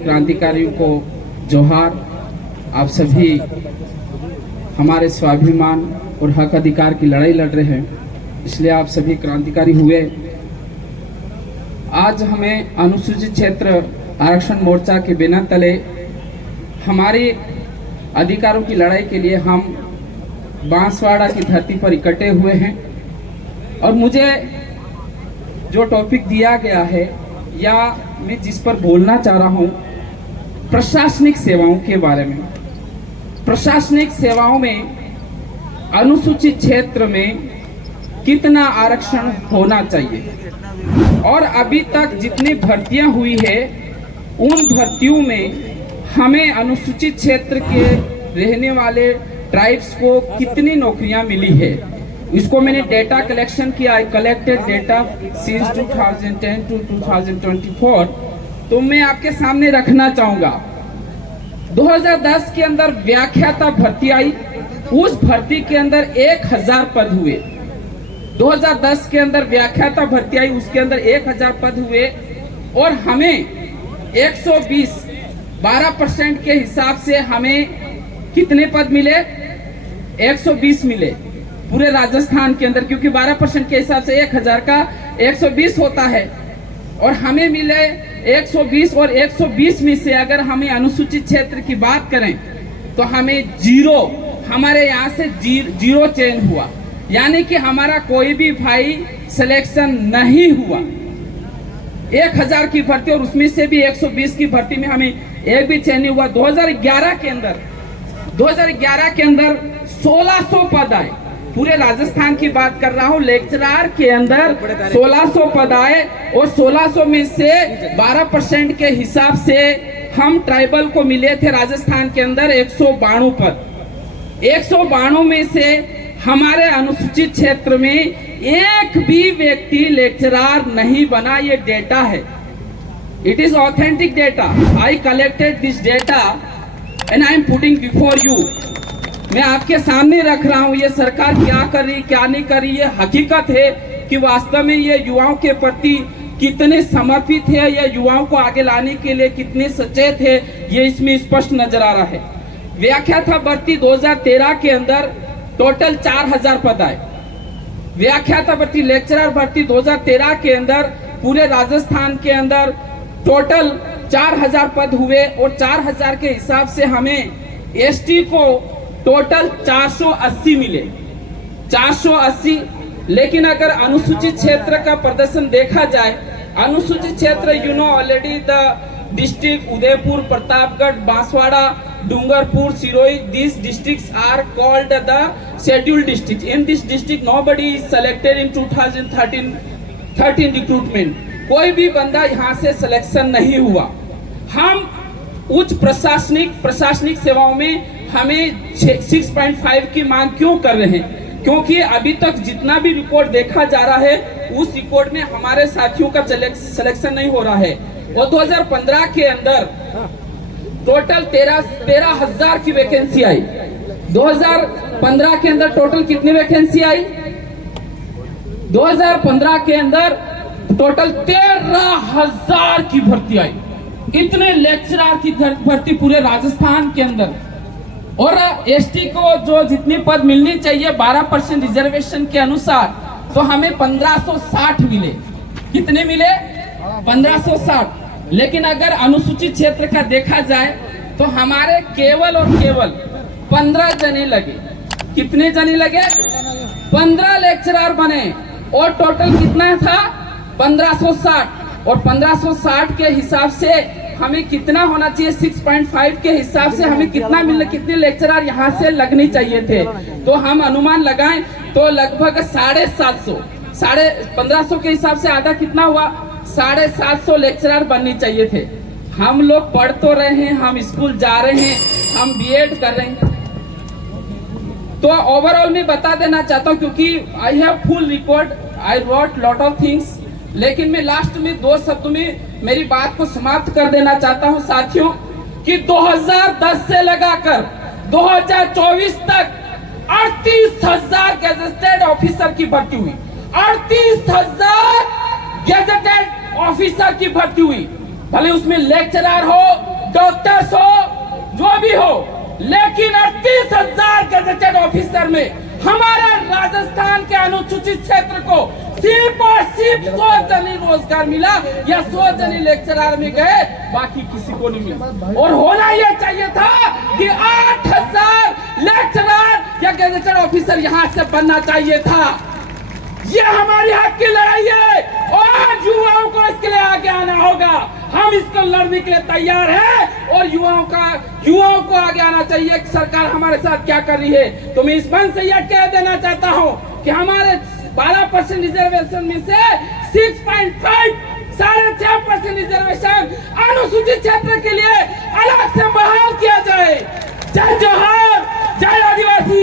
क्रांतिकारियों को जोहार। आप सभी हमारे स्वाभिमान और हक अधिकार की लड़ाई लड़ रहे हैं, इसलिए आप सभी क्रांतिकारी हुए। आज हमें अनुसूचित क्षेत्र आरक्षण मोर्चा के बिना तले हमारे अधिकारों की लड़ाई के लिए हम बांसवाड़ा की धरती पर इकट्ठे हुए हैं। और मुझे जो टॉपिक दिया गया है या मैं जिस पर बोलना चाह रहा हूं, प्रशासनिक सेवाओं के बारे में। प्रशासनिक सेवाओं में अनुसूचित क्षेत्र में कितना आरक्षण होना चाहिए, और अभी तक जितनी भर्तियां हुई है उन भर्तियों में हमें अनुसूचित क्षेत्र के रहने वाले ट्राइब्स को कितनी नौकरियां मिली है, इसको मैंने डेटा कलेक्शन किया। I collected data since 2010 to 2024, तो मैं आपके सामने रखना चाहूंगा। 2010 के अंदर व्याख्याता भर्ती आई, उस भर्ती के अंदर 1000 पद हुए। 2010 के अंदर व्याख्याता भर्ती आई, उसके अंदर 1000 पद हुए, और हमें 120 12% के हिसाब से हमें कितने पद मिले? 120 मिले पूरे राजस्थान के अंदर, क्योंकि 12% के हिसाब से 1000 का 120 होता है, और हमें मिले 120। और 120 में से अगर हमें अनुसूचित क्षेत्र की बात करें तो हमें जीरो, हमारे यहाँ से जीरो चयन हुआ, यानी कि हमारा कोई भी भाई सिलेक्शन नहीं हुआ। 1000 की भर्ती और उसमें से भी 120 की भर्ती में हमें एक भी चयन नहीं हुआ। 2011 के अंदर 1600 पद आए, पूरे राजस्थान की बात कर रहा हूं। लेक्चरार के अंदर 1600 पद आए, और 1600 में से 12% के हिसाब से हम ट्राइबल को मिले थे राजस्थान के अंदर 192 पद। 192 में से हमारे अनुसूचित क्षेत्र में एक भी व्यक्ति लेक्चरार नहीं बना। ये डेटा है, it is authentic data. I collected this data and I am putting before you. मैं आपके सामने रख रहा हूं। ये सरकार क्या कर रही, क्या नहीं कर रही, ये हकीकत है कि वास्तव में ये युवाओं के प्रति कितने समर्पित है, या युवाओं को आगे लाने के लिए कितने सचेत है, ये इसमें स्पष्ट नजर आ रहा है। व्याख्याता भर्ती 2013 के अंदर टोटल 4000 पद आए। व्याख्याता भर्ती, लेक्चरर भर्ती 2013 के अंदर पूरे राजस्थान के अंदर टोटल 4000 पद हुए, और 4000 के हिसाब से हमें एसटी को टोटल 480 मिले, 480। लेकिन अगर अनुसूचित क्षेत्र का प्रदर्शन देखा जाए, अनुसूचित क्षेत्र you know already the district Udaipur, Pratapgarh, Banswara, Dungarpur, Sirohi, these districts are called the scheduled districts. In this district nobody is selected in 2013 recruitment. कोई भी बंदा यहाँ से सिलेक्शन नहीं हुआ। हम उच्च प्रशासनिक सेवाओं में हमें 6.5 की मांग क्यों कर रहे हैं? क्योंकि अभी तक जितना भी रिकॉर्ड देखा जा रहा है, उस रिकॉर्ड में हमारे साथियों का सिलेक्शन नहीं हो रहा है। और 2015 के अंदर टोटल 13,000 की वैकेंसी आई। 2015 के अंदर टोटल कितनी वैकेंसी आई? 2015 के अंदर टोटल 13,000 की भर्ती आई। इतने लेक्चरर की भर्ती पूरे राजस्थान के अंदर। और एसटी को जो जितनी पद मिलनी चाहिए 12% रिजर्वेशन के अनुसार, तो हमें 1560 मिले। कितने मिले? 1560। लेकिन अगर अनुसूचित क्षेत्र का देखा जाए तो हमारे केवल और केवल 15 जने लगे। कितने जने लगे? 15 लेक्चरर बने, और टोटल कितना था? 1560। और 1560 के हिसाब से हमें कितना होना चाहिए? 6.5 के हिसाब से हमें कितने लेक्चरर यहाँ से लगने चाहिए थे? तो हम अनुमान लगाएं तो लगभग 750, 1500 के हिसाब से आधा कितना हुआ? 750 लेक्चरर बनने चाहिए थे। हम लोग पढ़ तो रहे हैं, हम स्कूल जा रहे हैं, हम बीएड कर रहे हैं। तो ओवरऑल मैं बता देना चाहता हूं, क्योंकि I have full record, I wrote lot of things, लेकिन मैं लास्ट में 2 शब्द में मेरी बात को समाप्त कर देना चाहता हूं साथियों, कि 2010 से लगाकर 2024 तक 38,000 गैजेटेड ऑफिसर की भर्ती हुई। 38,000 गैजेटेड ऑफिसर की भर्ती हुई। भले उसमें लेक्चरर हो, डॉक्टर्स हो, जो भी हो, लेकिन 38,000 गजेटेड ऑफिसर में हमारे राजस्थान के अनुसूचित क्षेत्र को सिर्फ और सिर्फ 100 जनी रोजगार मिला या 100 जनी लेक्चरर में गए, बाकी किसी को नहीं मिला। और होना यह चाहिए था कि 8,000 लेक्चरर या गजेटेड ऑफिसर यहाँ से बनना चाहिए था। ये हमारी हक की लड़ाई है और युवाओं को इसके लिए आगे आना होगा। हम इसको लड़ने के लिए तैयार हैं और युवाओं को आगे आना चाहिए कि सरकार हमारे साथ क्या कर रही है। तो मैं इस मंच से यह कह देना चाहता हूं कि हमारे 12% रिजर्वेशन में से 6.5 6.5% रिजर्वेशन अनुसूचित क्षेत्र के लिए अलग से बहाल किया जाए। जय जोहार, जय आदिवासी।